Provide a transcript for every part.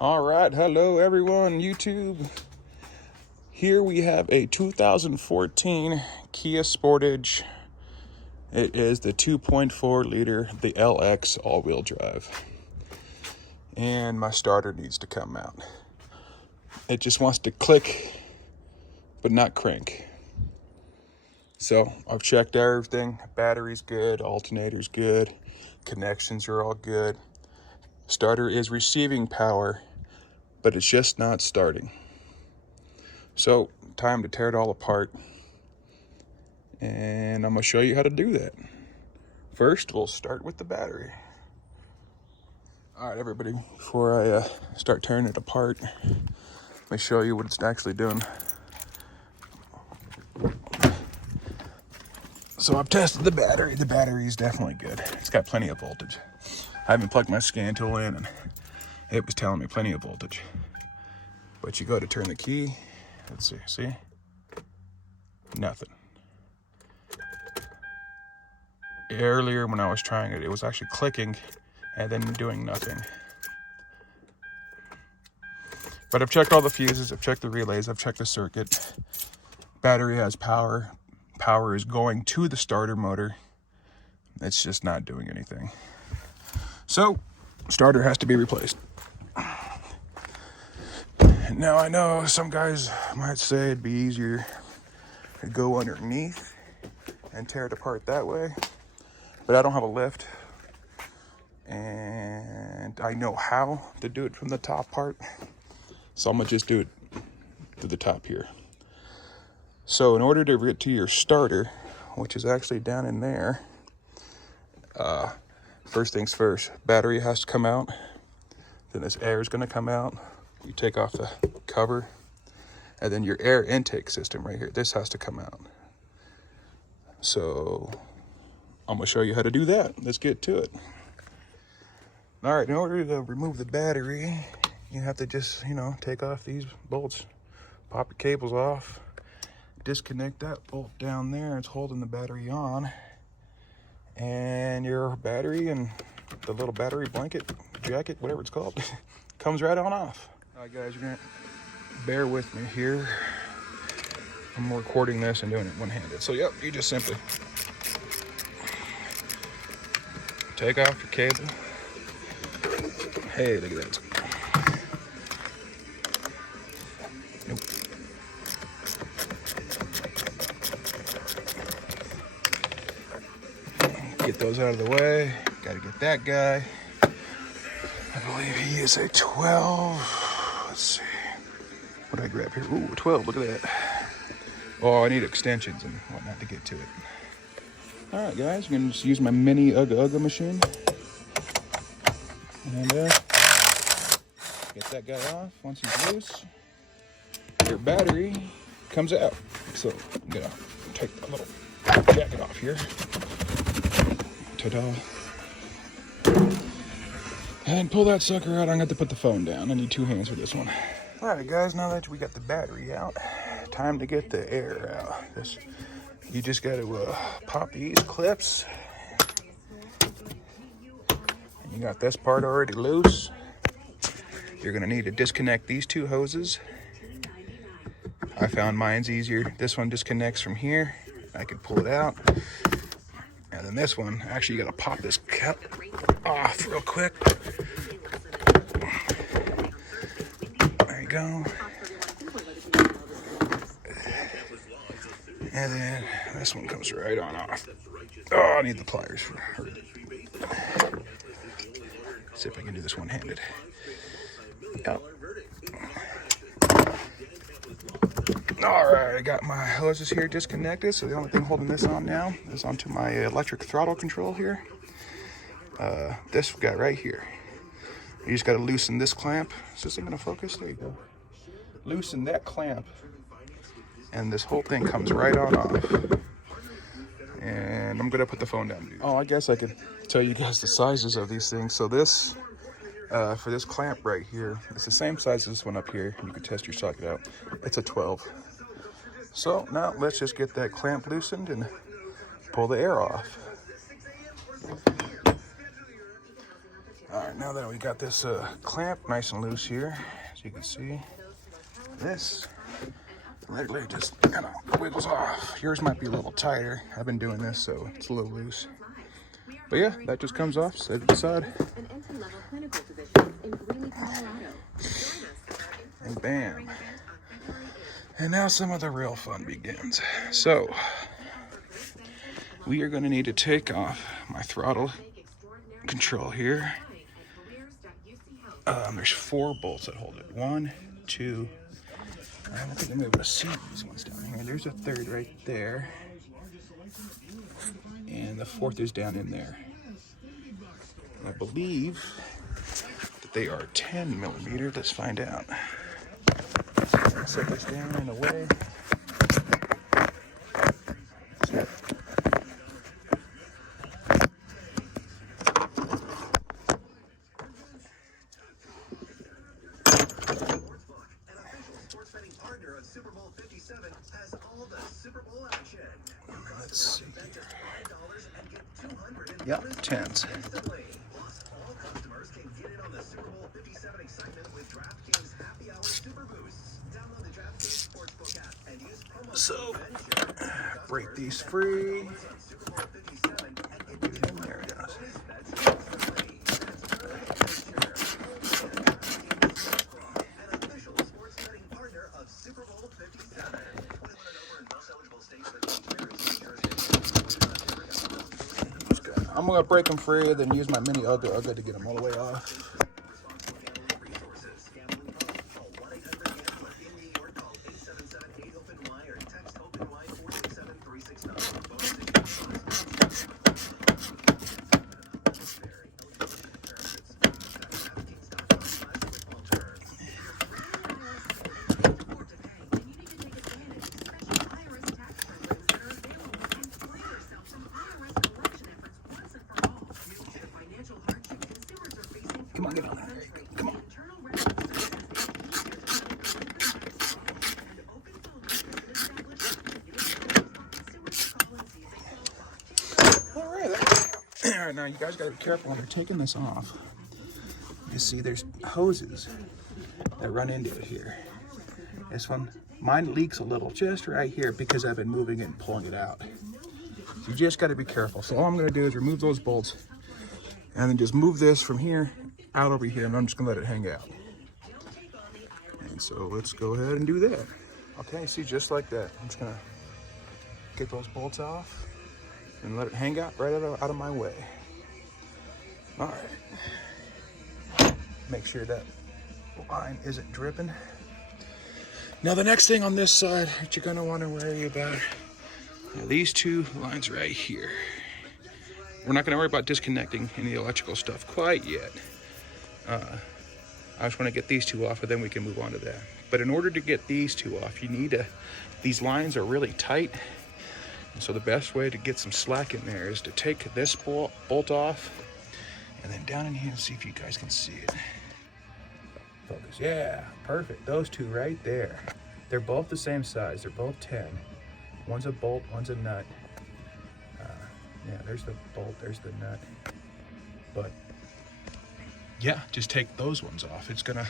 All right, hello everyone, YouTube. Here we have a 2014 Kia Sportage. It is the 2.4 liter, the LX all-wheel drive. And my starter needs to come out. It just wants to click, but not crank. So I've checked everything. Battery's good, alternator's good, connections are all good. Starter is receiving power, but it's just not starting. So time to tear it all apart, and I'm gonna show you how to do that. First, we'll start with the battery. All right, everybody, before I start tearing it apart, let me show you what it's actually doing. So I've tested the battery. The battery is definitely good. It's got plenty of voltage. I haven't plugged my scan tool in, and it was telling me plenty of voltage. But you go to turn the key. Let's see? Nothing. Earlier when I was trying it, it was actually clicking and then doing nothing. But I've checked all the fuses, I've checked the relays, I've checked the circuit. Battery has power. Power is going to the starter motor. It's just not doing anything. So, starter has to be replaced. Now I know some guys might say it'd be easier to go underneath and tear it apart that way, but I don't have a lift and I know how to do it from the top part, so I'm gonna just do it to the top here. So in order to get to your starter, which is actually down in there, first things first, battery has to come out, then this air is gonna come out. You take off the cover, and then your air intake system right here, this has to come out. So I'm gonna show you how to do that. Let's get to it. All right, in order to remove the battery, you have to just, take off these bolts, pop your cables off, disconnect that bolt down there. It's holding the battery on, and your battery and the little battery blanket, jacket, whatever it's called, comes right on off. All right, guys, you're gonna bear with me here. I'm recording this and doing it one-handed. So, yep, you just simply take off your cable. Hey, look at that. Nope. Get those out of the way. Got to get that guy. I believe he is a 12. Let's see. What did I grab here? Ooh, 12. Look at that. Oh, I need extensions and whatnot to get to it. All right, guys. I'm going to just use my mini Ugga machine. And get that guy off. Once he's loose, your battery comes out. So I'm going to take the little jacket off here. Ta-da. And pull that sucker out. I'm going to have to put the phone down. I need two hands for this one. All right, guys, now that we got the battery out, time to get the air out. You just got to pop these clips. And you got this part already loose. You're going to need to disconnect these two hoses. I found mine's easier. This one disconnects from here. I can pull it out. And then this one, actually, you got to pop this cap off real quick. There you go. And then this one comes right on off. Oh, I need the pliers for her. See if I can do this one-handed. Yep. All right, I got my hoses here disconnected, so the only thing holding this on now is onto my electric throttle control here. This guy right here. You just got to loosen this clamp. Is this thing gonna focus? There you go. Loosen that clamp, and this whole thing comes right on off. And I'm gonna put the phone down. Oh, I guess I could tell you guys the sizes of these things. So this, for this clamp right here, it's the same size as this one up here. You can test your socket out. It's a 12. So now let's just get that clamp loosened and pull the air off. All right, now that we got this clamp nice and loose here, as you can see, this literally just kind of wiggles off. Yours might be a little tighter. I've been doing this, so it's a little loose. But yeah, that just comes off, set it aside. And bam. And now some of the real fun begins. So, we are going to need to take off my throttle control here. There's 4 bolts that hold it. 1, 2, I don't think I'm able to see these ones down here. There's a 3rd right there. And the 4th is down in there. I believe that they are 10 millimeter. Let's find out. Set this down and away. Let's see. Yep, 10s. So, break these free. There it goes. I'm gonna break them free, then use my mini Ugga to get them all the way off. Come on, get on there. Come on. All right, now you guys gotta be careful when you're taking this off. You see there's hoses that run into it here. This one, mine leaks a little just right here because I've been moving it and pulling it out. So you just gotta be careful. So all I'm gonna do is remove those bolts and then just move this from here out over here, and I'm just gonna let it hang out. And so let's go ahead and do that. Okay, see, just like that. I'm just gonna get those bolts off and let it hang out right out of my way. All right. Make sure that line isn't dripping. Now the next thing on this side that you're gonna wanna worry about are these 2 lines right here. We're not gonna worry about disconnecting any electrical stuff quite yet. I just want to get these 2 off, and then we can move on to that. But in order to get these 2 off, you need to, these lines are really tight. And so the best way to get some slack in there is to take this bolt off, and then down in here and see if you guys can see it. Focus, yeah, perfect. Those 2 right there. They're both the same size, they're both 10. One's a bolt, one's a nut. Yeah, there's the bolt, there's the nut. But yeah, just take those ones off. It's gonna,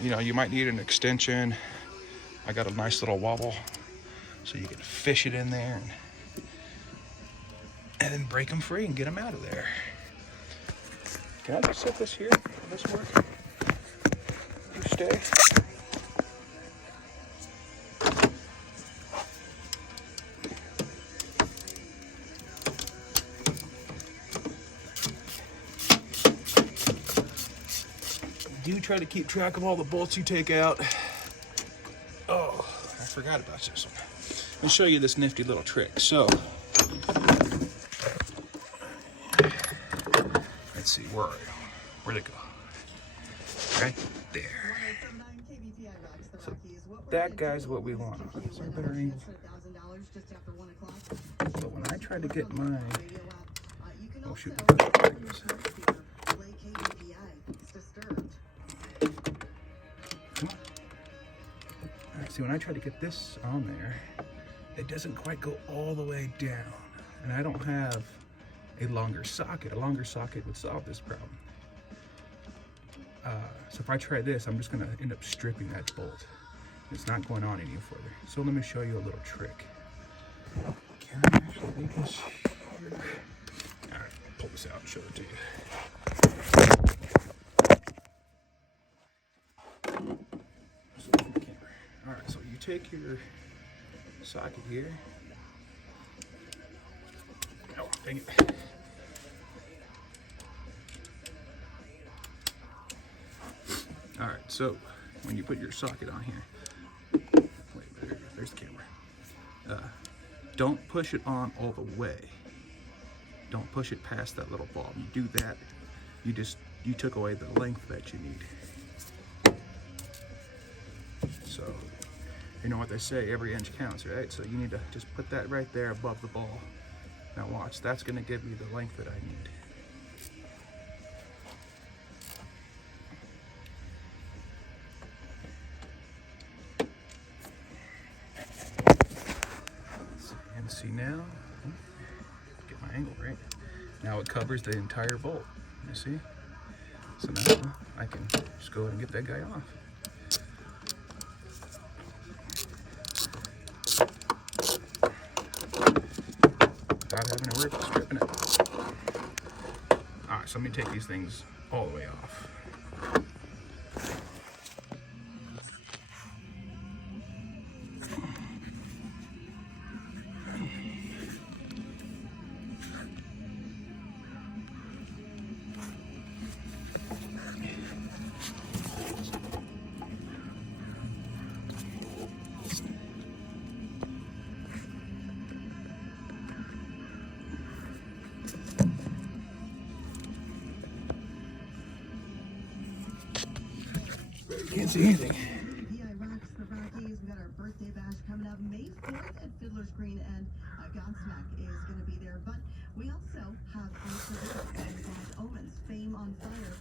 you know, you might need an extension. I got a nice little wobble so you can fish it in there and then break them free and get them out of there. Can I just set this here? Will this work? You stay. Do try to keep track of all the bolts you take out. Oh, I forgot about this one. Let me show you this nifty little trick. So, let's see, where'd it go? Right there. So that guy's what we want on. So bearing. But when I try to get mine, oh shoot. See, when I try to get this on there, it doesn't quite go all the way down. And I don't have a longer socket. A longer socket would solve this problem. So if I try this, I'm just gonna end up stripping that bolt. It's not going on any further. So let me show you a little trick. Can I actually leave this here? All right, pull this out and show it to you. All right, so you take your socket here. Oh, dang it. All right, so when you put your socket on here, wait, there's the camera. Don't push it on all the way. Don't push it past that little bulb. You do that, you took away the length that you need. So, you know what they say, every inch counts, right? So you need to just put that right there above the ball. Now watch, that's gonna give me the length that I need. And see now, get my angle right. Now it covers the entire bolt, you see? So now I can just go ahead and get that guy off. Without having to rip stripping it. All right, so let me take these things all the way off. Can't see anything. KIA Sportage, we got our birthday bash coming up May 4th at Fiddler's Green, and Godsmack is going to be there. But we also have Omens, Fame on Fire.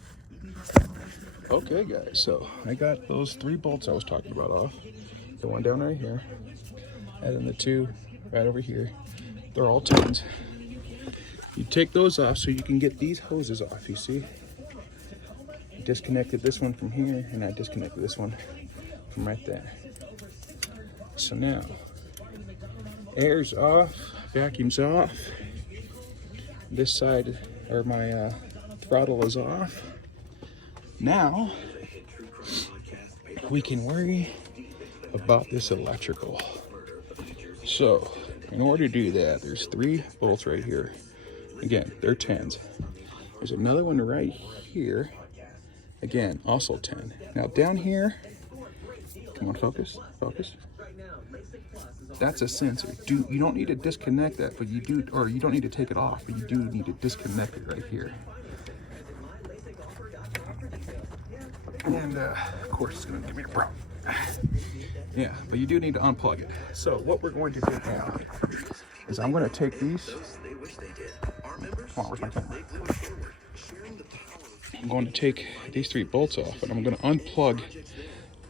Okay, guys, so I got those 3 bolts I was talking about off. The one down right here, and then the 2 right over here. They're all 10s. You take those off so you can get these hoses off, you see? Disconnected this one from here, and I disconnected this one from right there. So now, air's off, vacuum's off. This side, or my throttle is off. Now, we can worry about this electrical. So, in order to do that, there's 3 bolts right here. Again, they're 10s. There's another one right here. Again, also 10. Now down here, come on, focus, focus. That's a sensor. You don't need to disconnect that, but you do, or you don't need to take it off, but you do need to disconnect it right here. And of course, it's gonna give me a problem. Yeah, but you do need to unplug it. So what we're going to do now is I'm going to take these. Come on, where's my camera? I'm going to take these 3 bolts off, and I'm going to unplug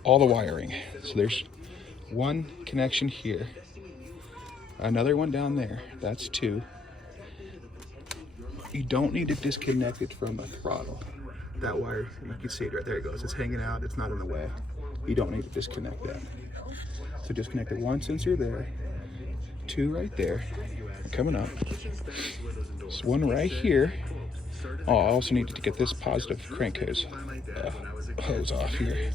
all the wiring. So there's one connection here, another one down there, that's 2. You don't need to disconnect it from the throttle. That wire, you can see it right there, it goes. It's hanging out, it's not in the way. You don't need to disconnect that. So disconnect the 1 sensor there, 2 right there, coming up. There's 1 right here. Oh, I also need to get this positive crank hose off here.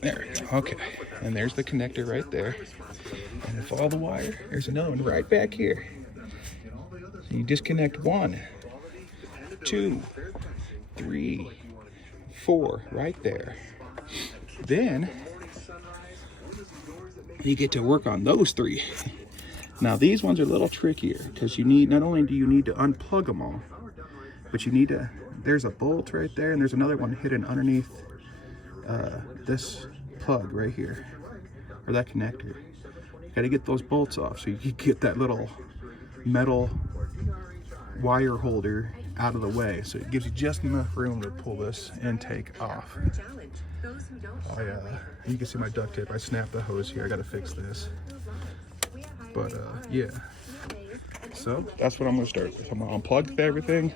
There we go. Okay, and there's the connector right there. And follow the wire. There's another one right back here. So you disconnect 1, 2, 3, 4 right there. Then you get to work on those 3. Now these ones are a little trickier because you need, not only do you need to unplug them all, but you need to, there's a bolt right there, and there's another one hidden underneath this plug right here, or that connector. You gotta get those bolts off so you can get that little metal wire holder out of the way, so it gives you just enough room to pull this intake off. You can see my duct tape. I snapped the hose here. I gotta fix this. But yeah, so that's what I'm gonna start with. I'm gonna unplug everything,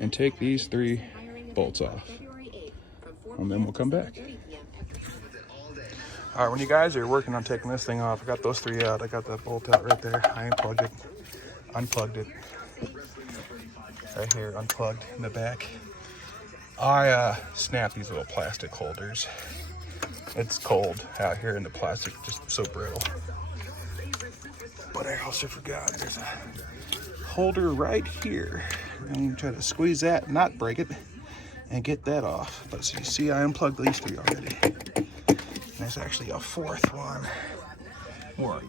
and take these 3 bolts off. And then we'll come back. All right, when you guys are working on taking this thing off, I got those 3 out. I got that bolt out right there. I unplugged it. Right here, unplugged in the back. I snapped these little plastic holders. It's cold out here and the plastic just so brittle. But I also forgot there's a holder right here. I'm gonna try to squeeze that, not break it, and get that off. But so you see, I unplugged these 3 already. And there's actually a 4th one.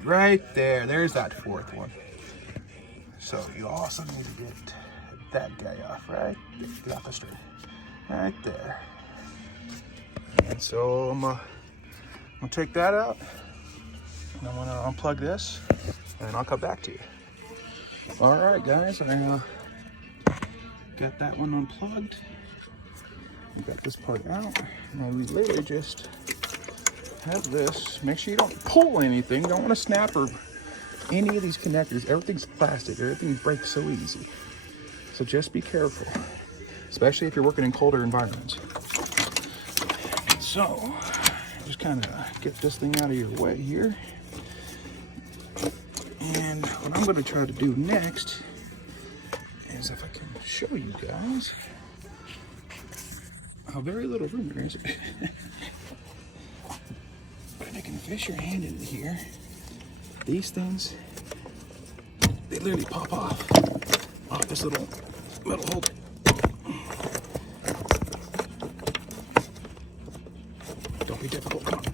Right there. There's that 4th one. So you also need to get that guy off, right? Get off the string. Right there. And so I'm gonna take that out. And I'm gonna unplug this, and then I'll come back to you. All right, guys, I got that one unplugged. We got this part out. And we literally just have this. Make sure you don't pull anything. You don't want to snap or any of these connectors. Everything's plastic. Everything breaks so easy. So just be careful, especially if you're working in colder environments. So just kind of get this thing out of your way here. And what I'm going to try to do next is, if I can show you guys how very little room there is. But if you can fish your hand in here, these things, they literally pop off this little metal holder. Don't be difficult, come on.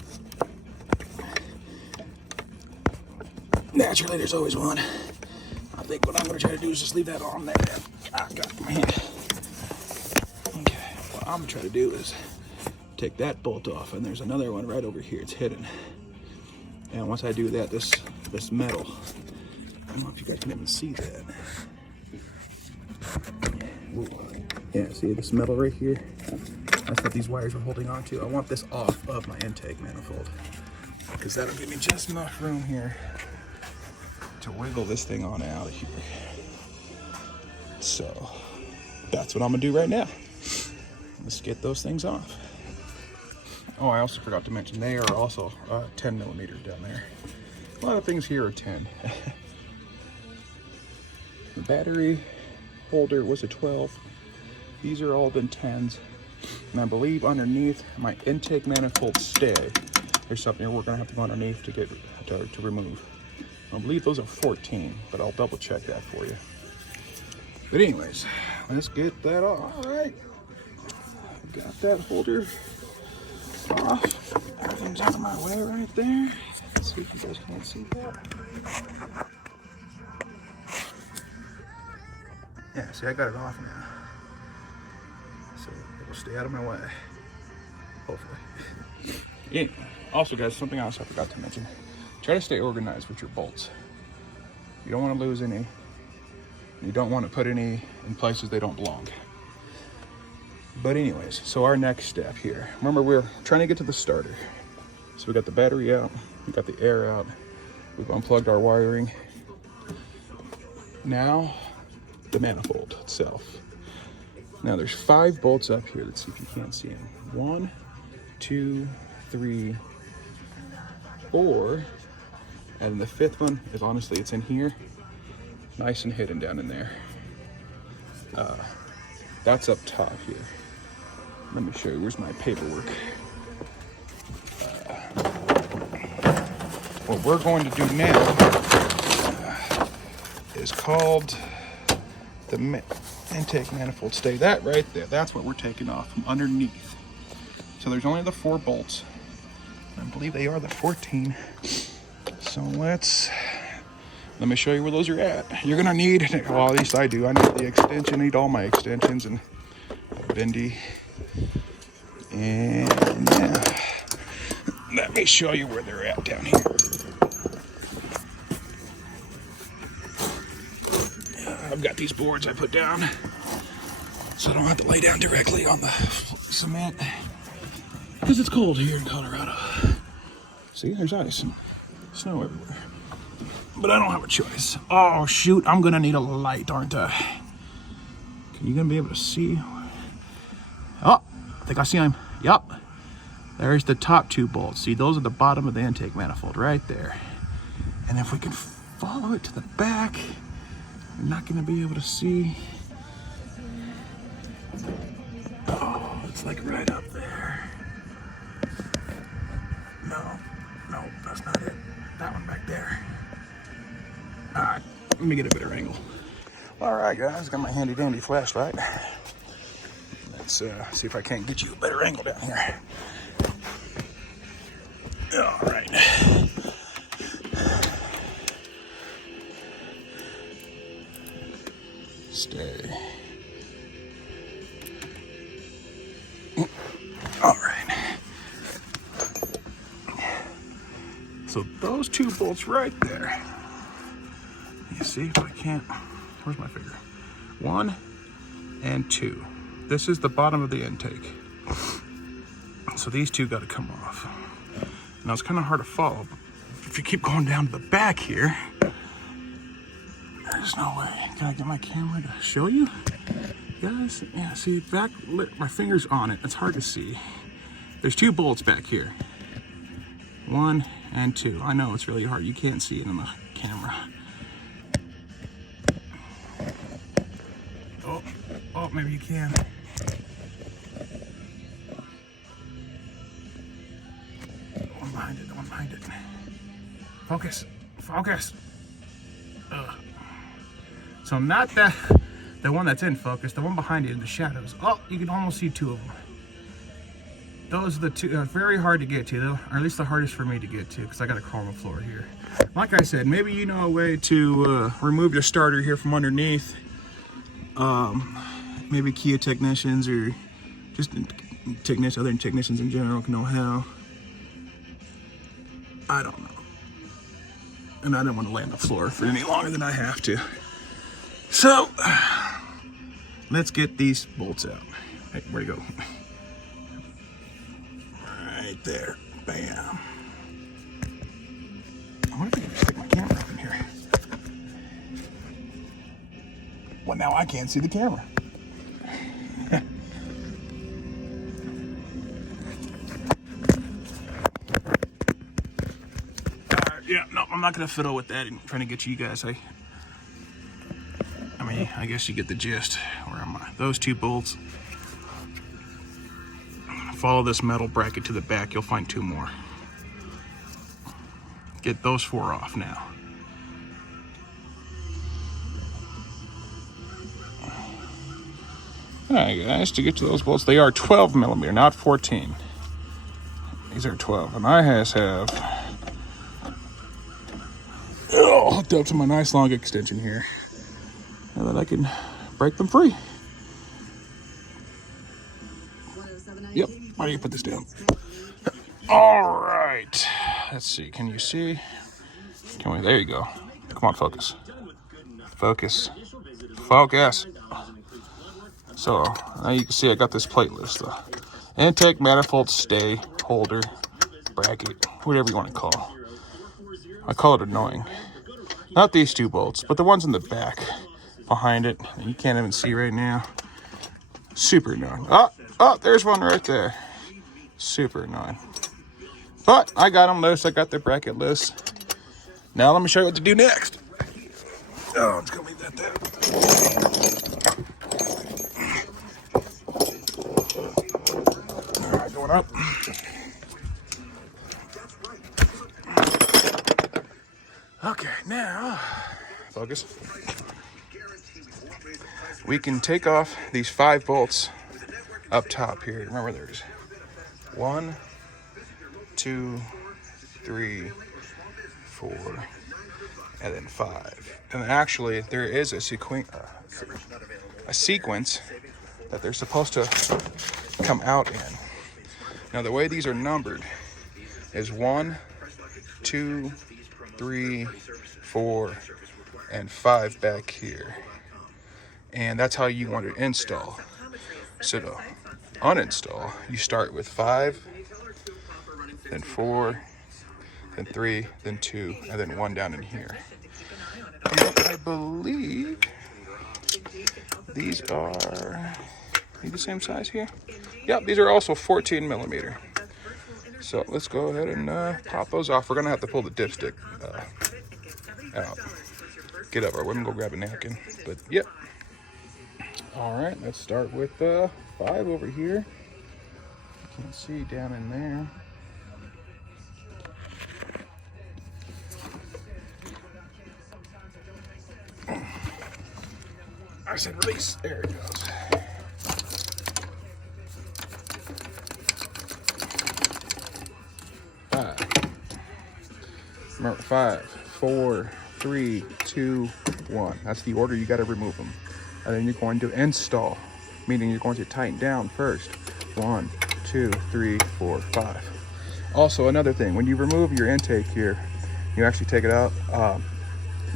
Naturally, there's always one. I think what I'm going to try to do is just leave that on there. I got my hand. Okay, what I'm going to try to do is take that bolt off, and there's another one right over here. It's hidden. And once I do that, this metal, I don't know if you guys can even see that. Ooh. Yeah, see this metal right here? That's what these wires are holding on to. I want this off of my intake manifold, because that'll give me just enough room here to wiggle this thing on out of here. So that's what I'm gonna do right now. Let's get those things off. Oh, I also forgot to mention, they are also 10 millimeter down there. A lot of things here are 10. The battery holder was a 12. These are all been 10s. And I believe underneath my intake manifold stay, there's something we're gonna have to go underneath to get to remove. I believe those are 14, but I'll double check that for you. But anyways, let's get that off. All right, got that holder off. Everything's out of my way right there. Let's see if you guys can't see that. Yeah, see, I got it off now. So it'll stay out of my way, hopefully. Yeah. Also, guys, something else I forgot to mention. Try to stay organized with your bolts. You don't want to lose any. You don't want to put any in places they don't belong. But anyways, so our next step here. Remember, we're trying to get to the starter. So we got the battery out, we got the air out, we've unplugged our wiring. Now, the manifold itself. Now there's 5 bolts up here. Let's see if you can't see them. 1, 2, 3, 4. And the 5th one is, honestly, it's in here. Nice and hidden down in there. That's up top here. Let me show you, where's my paperwork? What we're going to do now is called the intake manifold stay. That right there, that's what we're taking off from underneath. So there's only the 4 bolts. I believe they are the 14. So let me show you where those are at. You're gonna need, well, at least I do. I need the extension, I need all my extensions and a bendy. And yeah, let me show you where they're at down here. I've got these boards I put down so I don't have to lay down directly on the cement, because it's cold here in Colorado. See, there's ice and snow everywhere. But I don't have a choice. Oh shoot, I'm gonna need a light, aren't I? Are you gonna be able to see? Oh, I think I see him. Yup. There's the top 2 bolts. See, those are the bottom of the intake manifold right there. And if we can follow it to the back, we're not gonna be able to see. Oh, it's like right up there. No, that's not it. That one back there. All right, let me get a better angle. All right, guys, got my handy dandy flashlight. Let's see if I can't get you a better angle down here. All right. Stay. All right. So those 2 bolts right there. You see if I can't. Where's my finger? 1 and 2. This is the bottom of the intake. So these 2 got to come off. Now it's kind of hard to follow. But if you keep going down to the back here, there's no way. Can I get my camera to show you? Guys, yeah, see, back, my finger's on it. It's hard to see. There's 2 bolts back here. 1 and 2. I know it's really hard. You can't see it in the camera. Oh, maybe you can. The one behind it, the one behind it. Focus, focus. Ugh. So not the one that's in focus, the one behind it in the shadows. Oh, you can almost see 2 of them. Those are the 2, very hard to get to, though, or at least the hardest for me to get to, because I got to crawl on the floor here. Like I said, maybe you know a way to remove the starter here from underneath. Maybe Kia technicians or just other technicians in general can know how. I don't know. And I don't want to lay on the floor for any longer than I have to. So, let's get these bolts out. Hey, where'd it go? Right there. Bam. I wonder if I can just stick my camera up in here. Well, now I can't see the camera. Yeah, no, I'm not gonna fiddle with that and trying to get you guys. I mean, I guess you get the gist. Where am I? Those 2 bolts. Follow this metal bracket to the back. You'll find 2 more. Get those 4 off now. All right, guys. To get to those bolts, they are 12 millimeter, not 14. These are 12, and I have hooked up to my nice long extension here, and then I can break them free. Yep, why do you put this down? All right, let's see, can you see? Can we, there you go. Come on, focus. Focus. Focus. So, now you can see I got this plate list. Intake, manifold, stay, holder, bracket, whatever you want to call. I call it annoying. Not these 2 bolts, but the ones in the back behind it. You can't even see right now. Super annoying. Oh, there's one right there. Super annoying. But I got them loose. I got the bracket loose. Now let me show you what to do next. Oh, it's gonna leave that there. All right, going up. Okay, now, focus. We can take off these 5 bolts up top here. Remember, there's 1, 2, 3, 4, and then 5. And actually, there is a sequence that they're supposed to come out in. Now, the way these are numbered is 1, 2, 3, 4, and 5 back here. And that's how you want to install. So to uninstall, you start with 5, then 4, then 3, then 2, and then 1 down in here. And I believe These are the same size here. Yep, these are also 14 millimeter. So let's go ahead and pop those off. We're gonna have to pull the dipstick out. Get up, our women go grab a napkin. But yep. All right, let's start with 5 over here. You can see down in there. I said release. There it goes. Remember, 5, 4, 3, 2, 1. That's the order you got to remove them. And then you're going to install, meaning you're going to tighten down first. 1, 2, 3, 4, 5. Also, another thing, when you remove your intake here, you actually take it out,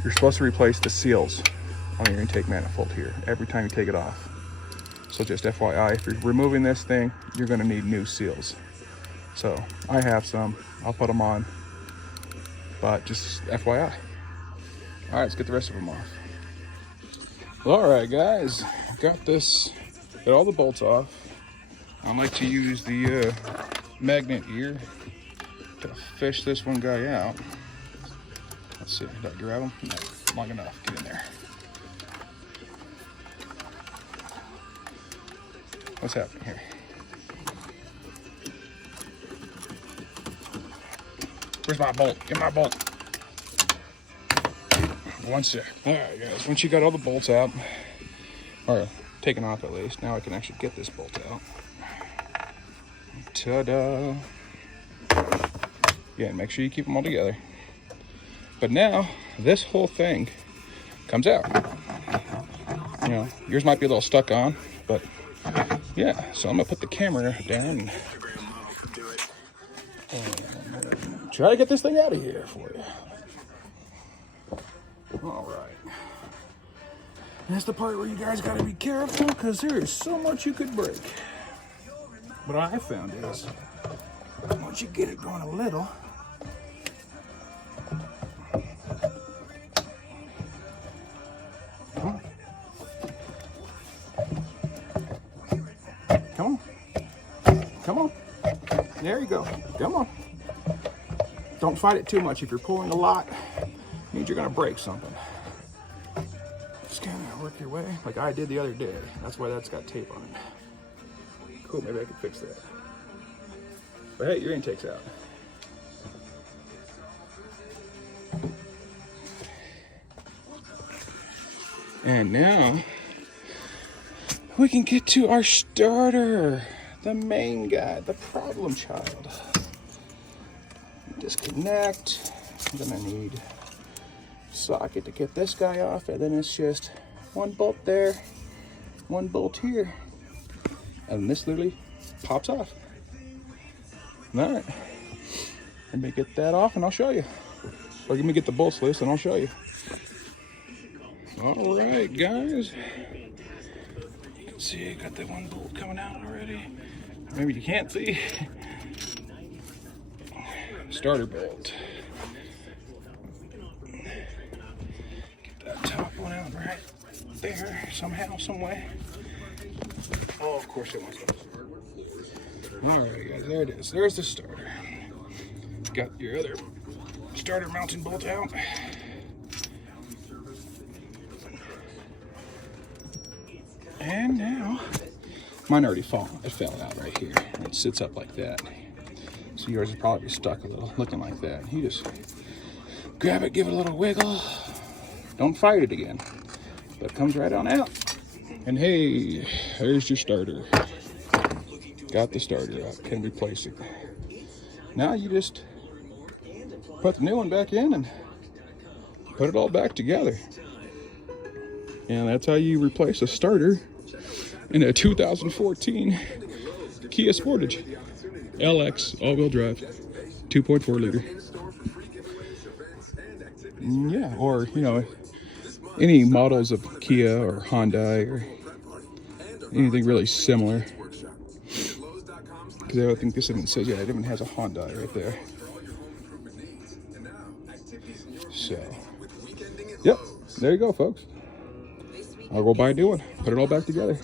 you're supposed to replace the seals on your intake manifold here every time you take it off. So just FYI, if you're removing this thing, you're going to need new seals. So I have some, I'll put them on, but just FYI. All right, let's get the rest of them off. All right, guys, got all the bolts off. I like to use the magnet ear to fish this one guy out. Let's see, did I grab him? No, long enough, get in there. What's happening here? Where's my bolt? Get my bolt. One sec. All right, guys, once you got all the bolts out, or taken off at least, now I can actually get this bolt out. Ta-da. Yeah, make sure you keep them all together. But now, this whole thing comes out. You know, yours might be a little stuck on, but yeah, so I'm gonna put the camera down and try to get this thing out of here for you. All right. That's the part where you guys gotta be careful because there is so much you could break. What I found is, once you get it going a little, come on, come on, there you go, come on. Don't fight it too much. If you're pulling a lot, it means you're gonna break something. Just kind of work your way, like I did the other day. That's why that's got tape on it. Cool, maybe I could fix that. But hey, your intake's out. And now, we can get to our starter. The main guy, the problem child. Disconnect. I'm gonna need a socket to get this guy off, and then it's just one bolt there, one bolt here. And this literally pops off. All right, let me get that off and I'll show you. Or let me get the bolts loose and I'll show you. All right, guys. You can see I got that one bolt coming out already. Maybe you can't see. Starter bolt. Get that top one out right there somehow, some way. Oh, of course it wants to. All right, guys, there it is. There's the starter. Got your other starter mounting bolt out. And now, mine already fell out right here. It sits up like that. So yours is probably stuck a little, looking like that. You just grab it, give it a little wiggle. Don't fight it again. But it comes right on out. And hey, there's your starter. Got the starter out, can replace it. Now you just put the new one back in and put it all back together. And that's how you replace a starter in a 2014 Kia Sportage LX all-wheel drive, 2.4 liter. Yeah, or you know, any models of Kia or Hyundai or anything really similar. Because I think this even says, yeah, it even has a Hyundai right there. So, yep, there you go, folks. I'll go buy a new one, put it all back together.